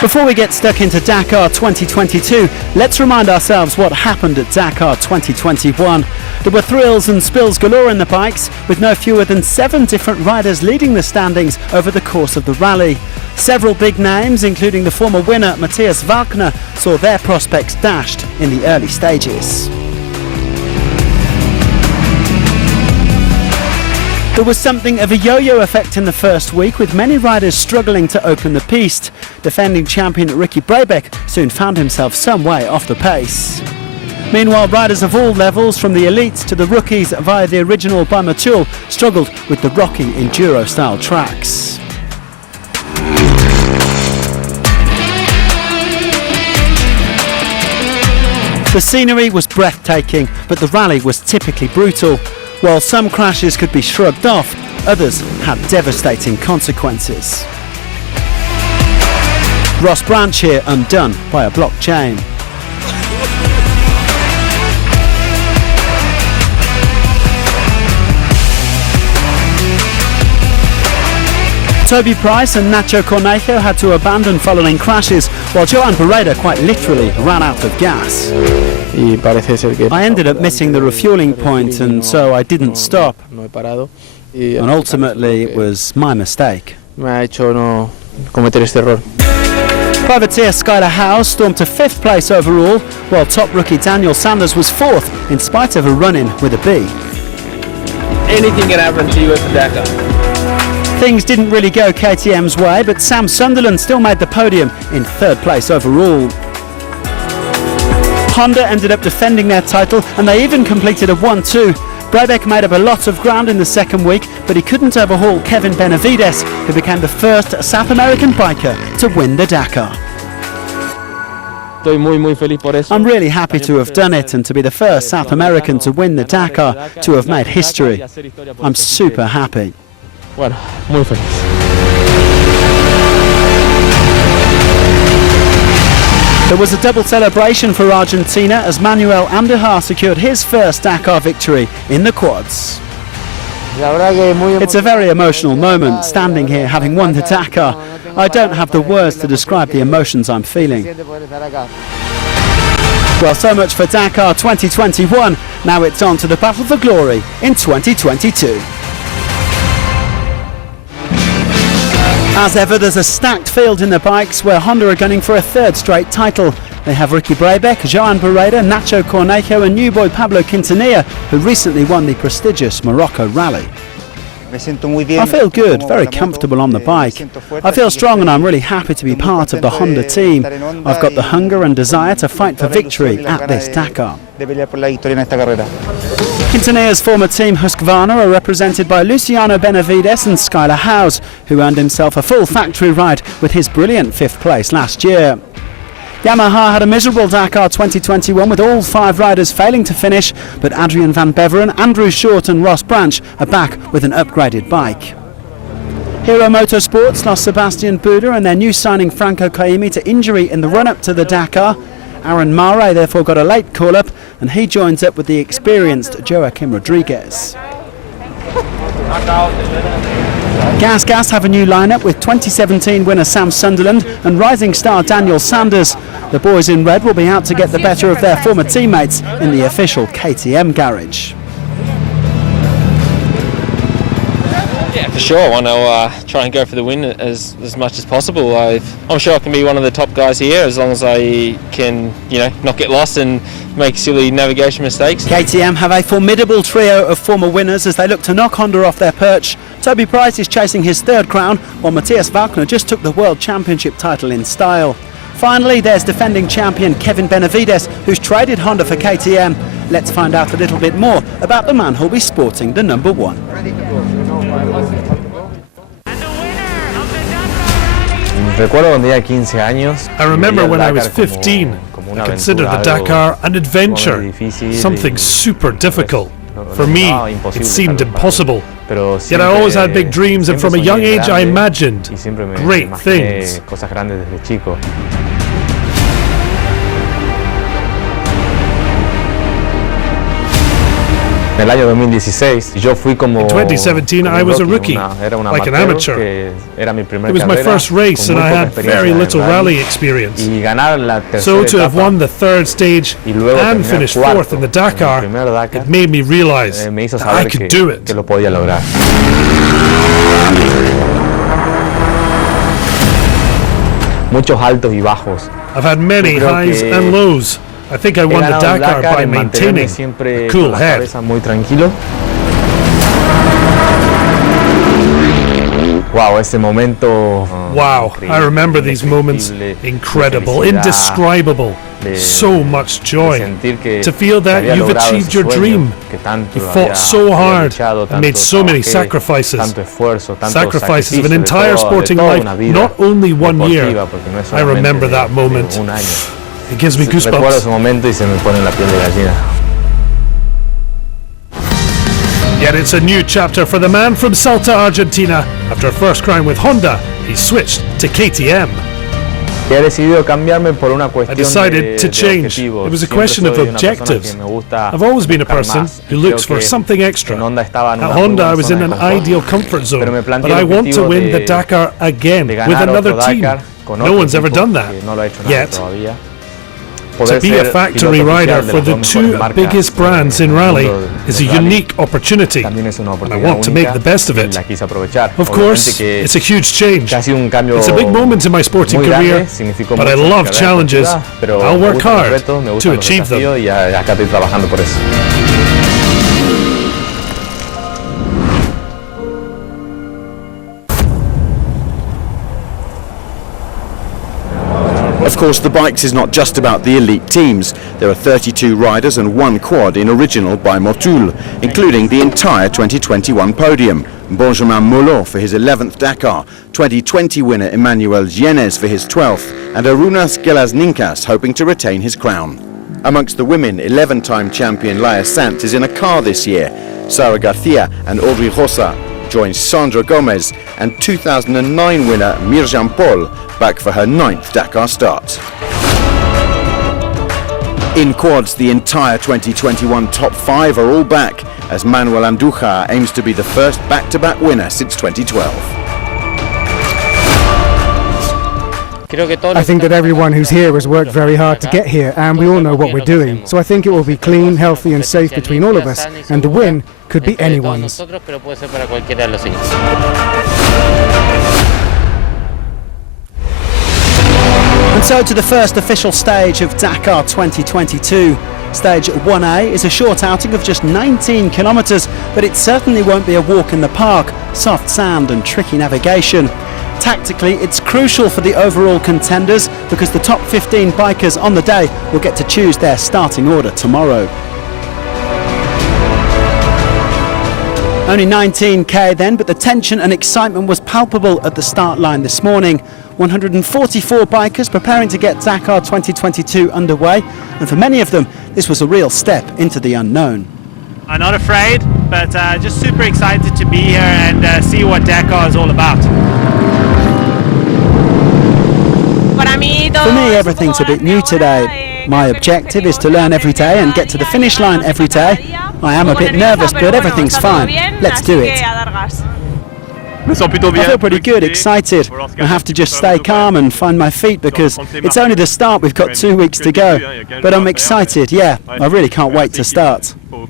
Before we get stuck into Dakar 2022, let's remind ourselves what happened at Dakar 2021. There were thrills and spills galore in the bikes, with no fewer than 7 different riders leading the standings over the course of the rally. Several big names, including the former winner Matthias Wagner, saw their prospects dashed in the early stages. There was something of a yo-yo effect in the first week, with many riders struggling to open the piste. Defending champion Ricky Brabeck soon found himself some way off the pace. Meanwhile, riders of all levels, from the elites to the rookies via the original by Matul, struggled with the rocky enduro-style tracks. The scenery was breathtaking, but the rally was typically brutal. While some crashes could be shrugged off, others had devastating consequences. Ross Branch here undone by a blocked chain. Toby Price and Nacho Cornejo had to abandon following crashes, while Joan Barreda quite literally ran out of gas. I ended up missing the refuelling point, and so I didn't stop. And ultimately it was my mistake. Privateer Skylar Howe stormed to 5th place overall, while top rookie Daniel Sanders was 4th in spite of a run-in with a B. Anything can happen to you at the Dakar. Things didn't really go KTM's way, but Sam Sunderland still made the podium in 3rd place overall. Honda ended up defending their title, and they even completed a 1-2. Brabeck made up a lot of ground in the second week, but he couldn't overhaul Kevin Benavides, who became the first South American biker to win the Dakar. I'm really happy to have done it and to be the first South American to win the Dakar, to have made history. I'm super happy. Bueno, muy feliz. There was a double celebration for Argentina as Manuel Andujar secured his first Dakar victory in the quads. It's a very emotional moment, standing here having won the Dakar. I don't have the words to describe the emotions I'm feeling. Well, so much for Dakar 2021. Now it's on to the battle for glory in 2022. As ever, there's a stacked field in the bikes, where Honda are gunning for a 3rd straight title. They have Ricky Brabeck, Joan Barreda, Nacho Cornejo and new boy Pablo Quintanilla, who recently won the prestigious Morocco Rally. I feel good, very comfortable on the bike. I feel strong, and I'm really happy to be part of the Honda team. I've got the hunger and desire to fight for victory at this Dakar. Quintanilla's former team Husqvarna are represented by Luciano Benavides and Skylar Howe, who earned himself a full factory ride with his brilliant 5th place last year. Yamaha had a miserable Dakar 2021, with all 5 riders failing to finish, but Adrian van Beveren, Andrew Short and Ross Branch are back with an upgraded bike. Hero Motorsports lost Sebastian Buda and their new signing Franco Caimi to injury in the run-up to the Dakar. Aaron Mare therefore got a late call-up, and he joins up with the experienced Joaquim Rodriguez. Gas have a new lineup, with 2017 winner Sam Sunderland and rising star Daniel Sanders. The boys in red will be out to get the better of their former teammates in the official KTM garage. Yeah, for sure. I want to try and go for the win as much as possible. I'm sure I can be one of the top guys here, as long as I can, not get lost and make silly navigation mistakes. KTM have a formidable trio of former winners as they look to knock Honda off their perch. Toby Price is chasing his 3rd crown, while Matthias Wagner just took the World Championship title in style. Finally, there's defending champion Kevin Benavides, who's traded Honda for KTM. Let's find out a little bit more about the man who'll be sporting the number 1. I remember when I was 15, I considered the Dakar an adventure, something super difficult. For me, it seemed impossible. Yet I always had big dreams, and from a young age I imagined great things. En el año 2016 yo fui como In 2017, I was a rookie, like an amateur. It was my first race and I had very little rally experience. So to have won the third stage and finished fourth in the Dakar, it made me realize that I could do it. Muchos altos y bajos. I've had many highs and lows. I think I won the Dakar by maintaining a cool head. Muy tranquilo. Wow, ese momento. Wow, I remember these moments. Incredible, indescribable. So much joy. To feel that you've achieved your dream. You fought so hard and made so many sacrifices. Sacrifices of an entire sporting life, not only 1 year. I remember that moment. It gives me goosebumps. Yet it's a new chapter for the man from Salta, Argentina. After a first crown with Honda, he switched to KTM. I decided to change. It was a question of objectives. I've always been a person who looks for something extra. At Honda, I was in an ideal comfort zone, but I want to win the Dakar again with another team. No one's ever done that yet. To be a factory rider for the two biggest brands in rally is a unique opportunity, and I want to make the best of it. Of course, it's a huge change. It's a big moment in my sporting career, but I love challenges. I'll work hard to achieve them. Of course, the bikes is not just about the elite teams. There are 32 riders and 1 quad in original by Motul, including the entire 2021 podium. Benjamin Molot for his 11th Dakar, 2020 winner Emmanuel Gienez for his 12th, and Arunas Gelasninkas hoping to retain his crown. Amongst the women, 11-time champion Laia Sant is in a car this year. Sara Garcia and Audrey Rosa joins Sandra Gomez and 2009 winner Mirjam Paul back for her 9th Dakar start. In quads, the entire 2021 top 5 are all back as Manuel Andujar aims to be the first back-to-back winner since 2012. I think that everyone who's here has worked very hard to get here, and we all know what we're doing. So I think it will be clean, healthy and safe between all of us, and the win could be anyone's. And so to the first official stage of Dakar 2022. Stage 1A is a short outing of just 19 kilometres, but it certainly won't be a walk in the park, soft sand and tricky navigation. Tactically, it's crucial for the overall contenders because the top 15 bikers on the day will get to choose their starting order tomorrow. Only 19k then, but the tension and excitement was palpable at the start line this morning. 144 bikers preparing to get Dakar 2022 underway, and for many of them, this was a real step into the unknown. I'm not afraid, but just super excited to be here and see what Dakar is all about. For me, everything's a bit new today. My objective is to learn every day and get to the finish line every day. I am a bit nervous, but everything's fine. Let's do it. I feel pretty good, excited. I have to just stay calm and find my feet because it's only the start, we've got 2 weeks to go. But I'm excited, yeah, I really can't wait to start. Well,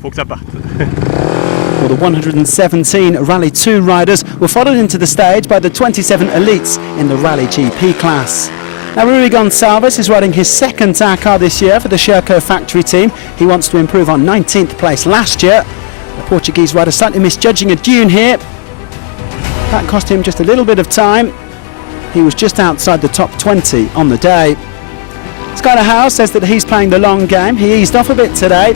the 117 Rally 2 riders were followed into the stage by the 27 elites in the Rally GP class. Now Rui Gonçalves is riding his 2nd Dakar this year for the Sherco factory team. He wants to improve on 19th place last year. The Portuguese rider slightly misjudging a dune here. That cost him just a little bit of time. He was just outside the top 20 on the day. Skyler Howe says that he's playing the long game. He eased off a bit today.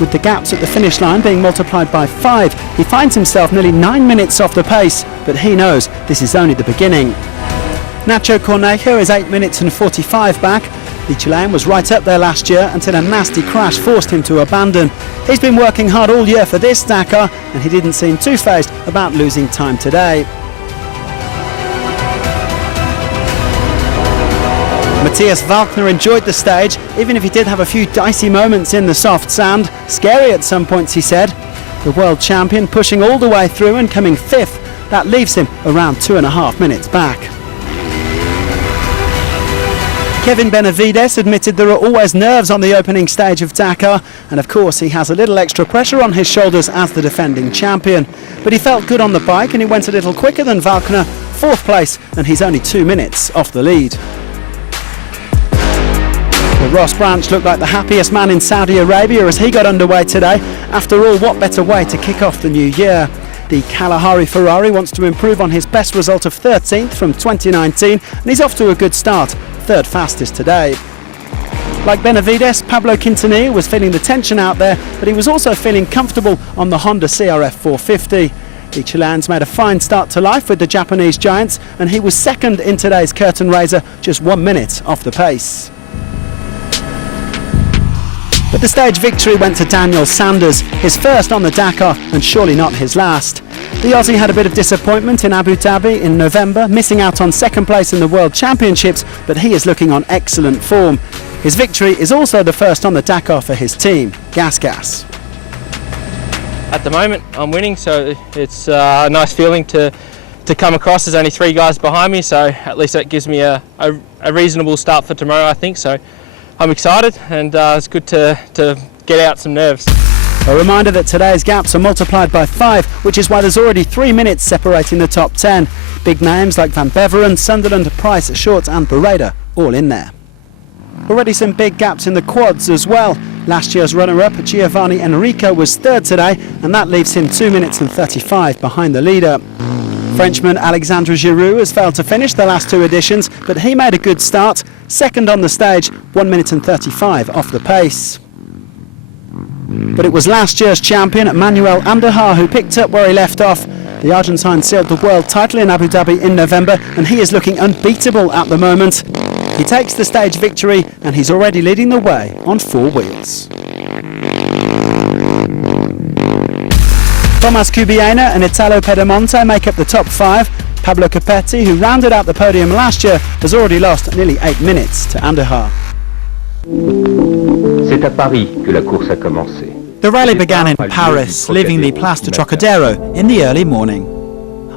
With the gaps at the finish line being multiplied by 5, he finds himself nearly 9 minutes off the pace, but he knows this is only the beginning. Nacho Cornejo is 8 minutes and 45 back. The Chilean was right up there last year until a nasty crash forced him to abandon. He's been working hard all year for this Dakar and he didn't seem too phased about losing time today. Matthias Walkner enjoyed the stage, even if he did have a few dicey moments in the soft sand. Scary at some points, he said. The world champion pushing all the way through and coming 5th. That leaves him around 2.5 minutes back. Kevin Benavides admitted there are always nerves on the opening stage of Dakar, and of course he has a little extra pressure on his shoulders as the defending champion. But he felt good on the bike and he went a little quicker than Valkner, 4th place, and he's only 2 minutes off the lead. Well, Ross Branch looked like the happiest man in Saudi Arabia as he got underway today. After all, what better way to kick off the new year? The Kalahari Ferrari wants to improve on his best result of 13th from 2019, and he's off to a good start, 3rd fastest today. Like Benavides, Pablo Quintanilla was feeling the tension out there, but he was also feeling comfortable on the Honda CRF 450. The Chileans made a fine start to life with the Japanese giants, and he was 2nd in today's curtain raiser, just 1 minute off the pace. But the stage victory went to Daniel Sanders, his first on the Dakar and surely not his last. The Aussie had a bit of disappointment in Abu Dhabi in November, missing out on 2nd place in the World Championships, but he is looking on excellent form. His victory is also the first on the Dakar for his team, Gas. At the moment, I'm winning, so it's a nice feeling to come across. There's only 3 guys behind me, so at least that gives me a reasonable start for tomorrow, I think. So I'm excited, and it's good to get out some nerves. A reminder that today's gaps are multiplied by 5, which is why there's already 3 minutes separating the top 10. Big names like Van Beveren, Sunderland, Price, Short and Bereda all in there. Already some big gaps in the quads as well. Last year's runner-up Giovanni Enrico was 3rd today, and that leaves him 2 minutes and 35 behind the leader. Frenchman Alexandre Giroud has failed to finish the last 2 editions, but he made a good start, 2nd on the stage, 1 minute and 35 off the pace. But it was last year's champion Manuel Andahar who picked up where he left off. The Argentine sealed the world title in Abu Dhabi in November, and he is looking unbeatable at the moment. He takes the stage victory and he's already leading the way on 4 wheels. Thomas Cubiena and Italo Pedemonte make up the top 5. Pablo Capetti, who rounded out the podium last year, has already lost nearly 8 minutes to Andahar. C'est à Paris que la course a commencé. The rally began in Paris, leaving the Place de Trocadero in the early morning.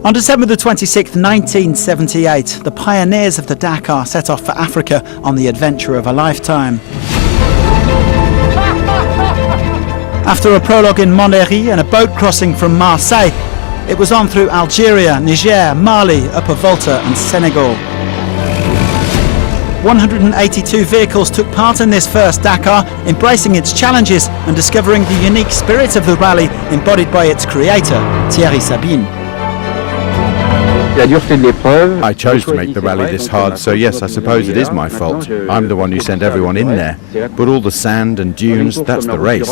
On December the 26th, 1978, the pioneers of the Dakar set off for Africa on the adventure of a lifetime. After a prologue in Montlhéry and a boat crossing from Marseille, it was on through Algeria, Niger, Mali, Upper Volta and Senegal. 182 vehicles took part in this first Dakar, embracing its challenges and discovering the unique spirit of the rally embodied by its creator, Thierry Sabine. I chose to make the rally this hard, so yes, I suppose it is my fault. I'm the one who sent everyone in there. But all the sand and dunes, that's the race.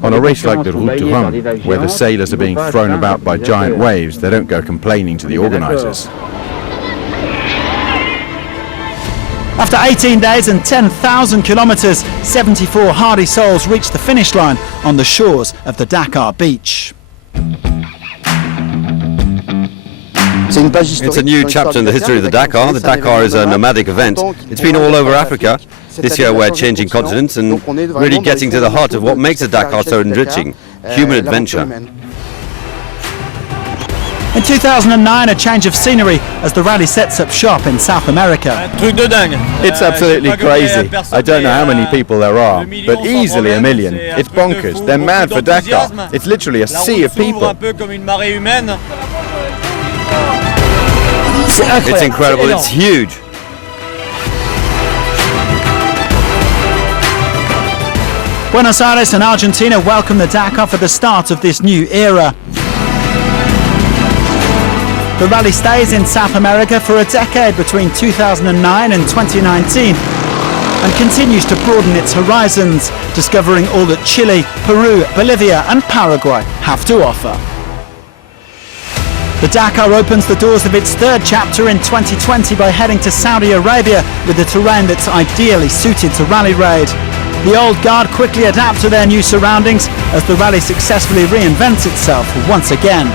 On a race like the Route du Rhum, where the sailors are being thrown about by giant waves, they don't go complaining to the organisers. After 18 days and 10,000 kilometres, 74 hardy souls reached the finish line on the shores of the Dakar beach. It's a new chapter in the history of the Dakar. The Dakar is a nomadic event. It's been all over Africa. This year we're changing continents and really getting to the heart of what makes the Dakar so enriching, human adventure. In 2009, a change of scenery as the rally sets up shop in South America. It's absolutely crazy. I don't know how many people there are, but easily 1 million. It's bonkers. They're mad for Dakar. It's literally a sea of people. It's incredible, it's huge. Buenos Aires and Argentina welcome the Dakar for the start of this new era. The rally stays in South America for a decade between 2009 and 2019 and continues to broaden its horizons, discovering all that Chile, Peru, Bolivia and Paraguay have to offer. The Dakar opens the doors of its 3rd chapter in 2020 by heading to Saudi Arabia with a terrain that's ideally suited to rally raid. The old guard quickly adapt to their new surroundings as the rally successfully reinvents itself once again.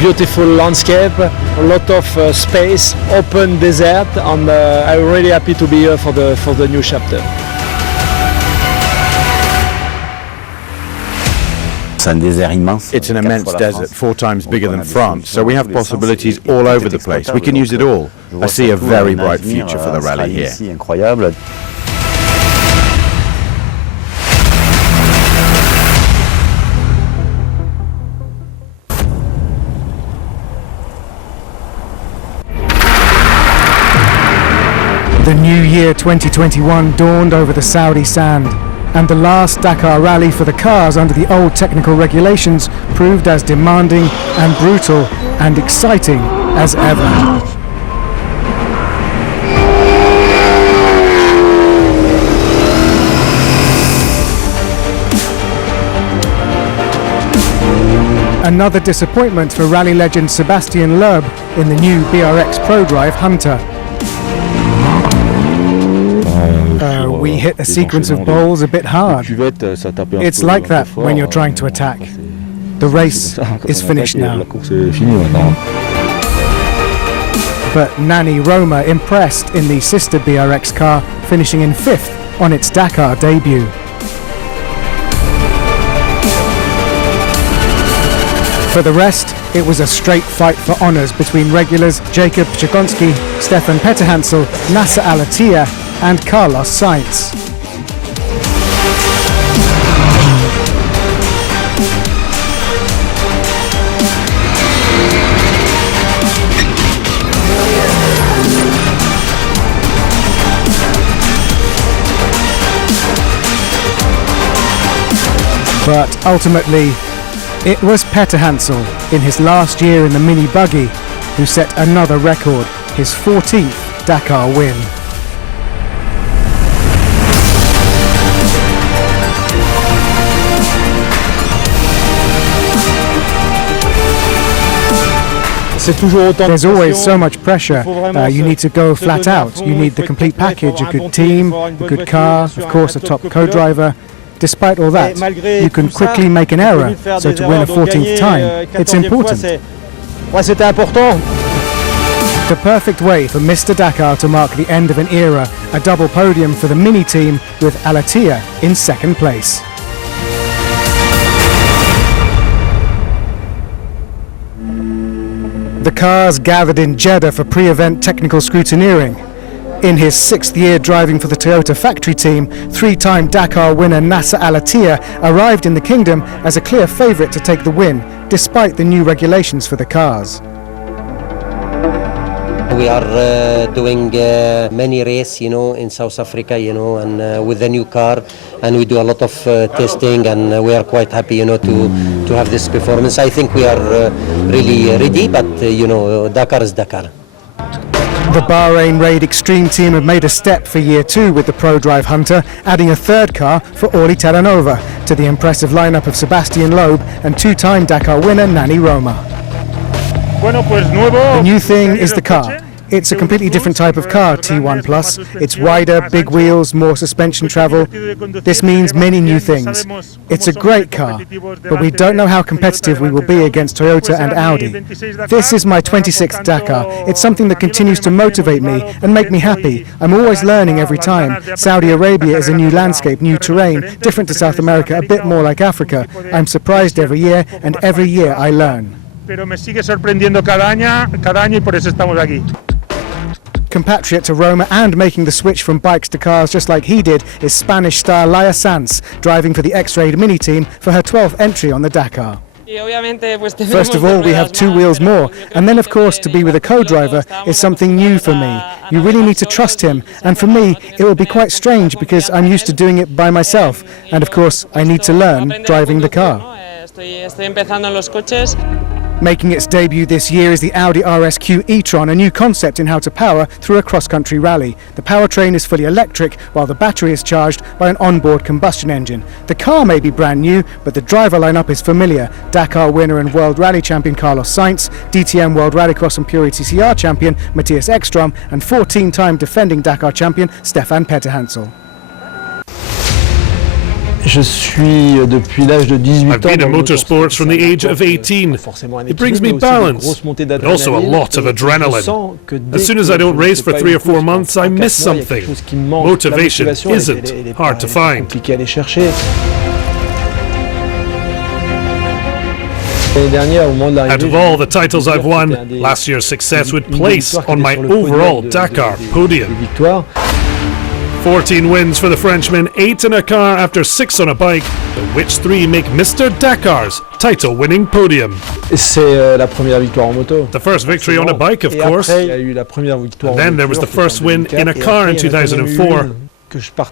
Beautiful landscape, a lot of space, open desert, and I'm really happy to be here for the new chapter. It's an immense desert, 4 times bigger than France, so we have possibilities all over the place. We can use it all. I see a very bright future for the rally here. The new year 2021 dawned over the Saudi sand, and the last Dakar rally for the cars under the old technical regulations proved as demanding and brutal and exciting as ever. Another disappointment for rally legend Sébastien Loeb in the new BRX ProDrive Hunter. We hit a sequence of bowls a bit hard. It's like that when you're trying to attack. The race is finished now. But Nani Roma impressed in the sister BRX car, finishing in 5th on its Dakar debut. For the rest, it was a straight fight for honours between regulars Jacob Czergonski, Stefan Petterhansel, Nasser Al-Attiyah and Carlos Sainz. But ultimately, it was Petterhansel in his last year in the mini buggy who set another record, his 14th Dakar win. There's always so much pressure. You need to go flat out. You need the complete package, a good team, a good car, of course a top co-driver. Despite all that, you can quickly make an error, so to win a 14th time, it's important. The perfect way for Mr. Dakar to mark the end of an era, a double podium for the mini team with Al-Attiyah in 2nd place. The cars gathered in Jeddah for pre-event technical scrutineering. In his 6th year driving for the Toyota factory team, 3-time Dakar winner Nasser Al-Attiyah arrived in the kingdom as a clear favourite to take the win, despite the new regulations for the cars. We are doing many races, in South Africa, and with the new car, and we do a lot of testing, and we are quite happy, to have this performance. I think we are really ready, but Dakar is Dakar. The Bahrain Raid Extreme team have made a step for year 2 with the ProDrive Hunter, adding a 3rd car for Orly Terranova to the impressive lineup of Sébastien Loeb and 2-time Dakar winner Nani Roma. The new thing is the car. It's a completely different type of car, T1 Plus. It's wider, big wheels, more suspension travel. This means many new things. It's a great car, but we don't know how competitive we will be against Toyota and Audi. This is my 26th Dakar. It's something that continues to motivate me and make me happy. I'm always learning every time. Saudi Arabia is a new landscape, new terrain, different to South America, a bit more like Africa. I'm surprised every year, and every year I learn. Compatriot to Roma and making the switch from bikes to cars just like he did is Spanish star Laia Sanz, driving for the X-Raid mini team for her 12th entry on the Dakar. First of all, we have 2 wheels more, and then of course to be with a co-driver is something new for me. You really need to trust him, and for me it will be quite strange because I'm used to doing it by myself, and of course I need to learn driving the car. Making its debut this year is the Audi RSQ e-tron, a new concept in how to power through a cross-country rally. The powertrain is fully electric, while the battery is charged by an onboard combustion engine. The car may be brand new, but the driver lineup is familiar. Dakar winner and World Rally champion Carlos Sainz, DTM World Rallycross and Pure TCR champion Matthias Ekstrom, and 14-time defending Dakar champion Stefan Petterhansel. I've been in motorsports from the age of 18. It brings me balance, but also a lot of adrenaline. As soon as I don't race for 3 or 4 months, I miss something. Motivation isn't hard to find. Out of all the titles I've won, last year's success would place on my overall Dakar podium. 14 wins for the Frenchman, 8 in a car after 6 on a bike, but which 3 make Mr. Dakar's title-winning podium? The first victory on a bike, of course, and then there was the first win in a car in 2004.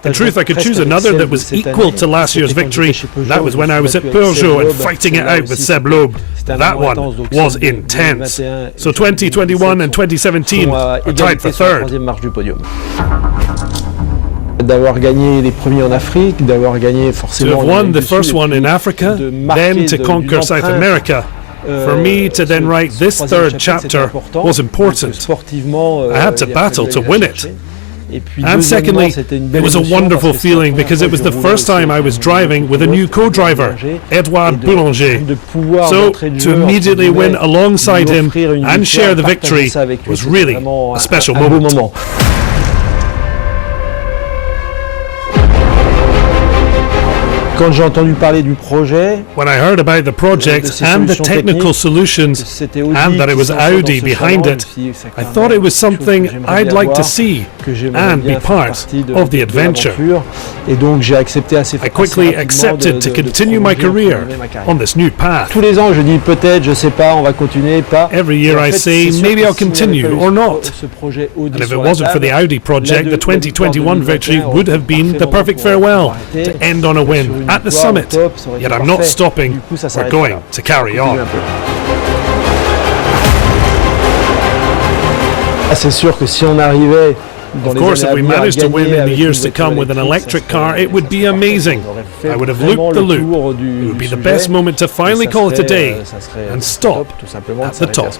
In truth, I could choose another that was equal to last year's victory. That was when I was at Peugeot and fighting it out with Seb Loeb. That one was intense. So 2021 and 2017 are tied for third. To have won the first one in Africa, then to conquer South America, for me to then write this third chapter was important. I had to battle to win it. And secondly, it was a wonderful feeling because it was the first time I was driving with a new co-driver, Edouard Boulanger. So to immediately win alongside him and share the victory was really a special moment. Quand j'ai entendu parler du projet, when I heard about the project and the technical solutions, and that it was Audi behind it, I thought it was something I'd like to see and be part of the adventure. I quickly accepted to continue my career on this new path. Tous les ans, je dis peut-être, je sais pas, on va continuer, pas. Every year I say maybe I'll continue or not. And if it wasn't for the Audi project, the 2021 victory would have been the perfect farewell to end on a win at the summit. Yet I'm not stopping, we're going to carry on. C'est sûr que si on arrivait Of course, if we managed to win in the years to come with an electric car, it would be amazing. I would have looped the loop. It would be the best moment to finally call it a day and stop at the top.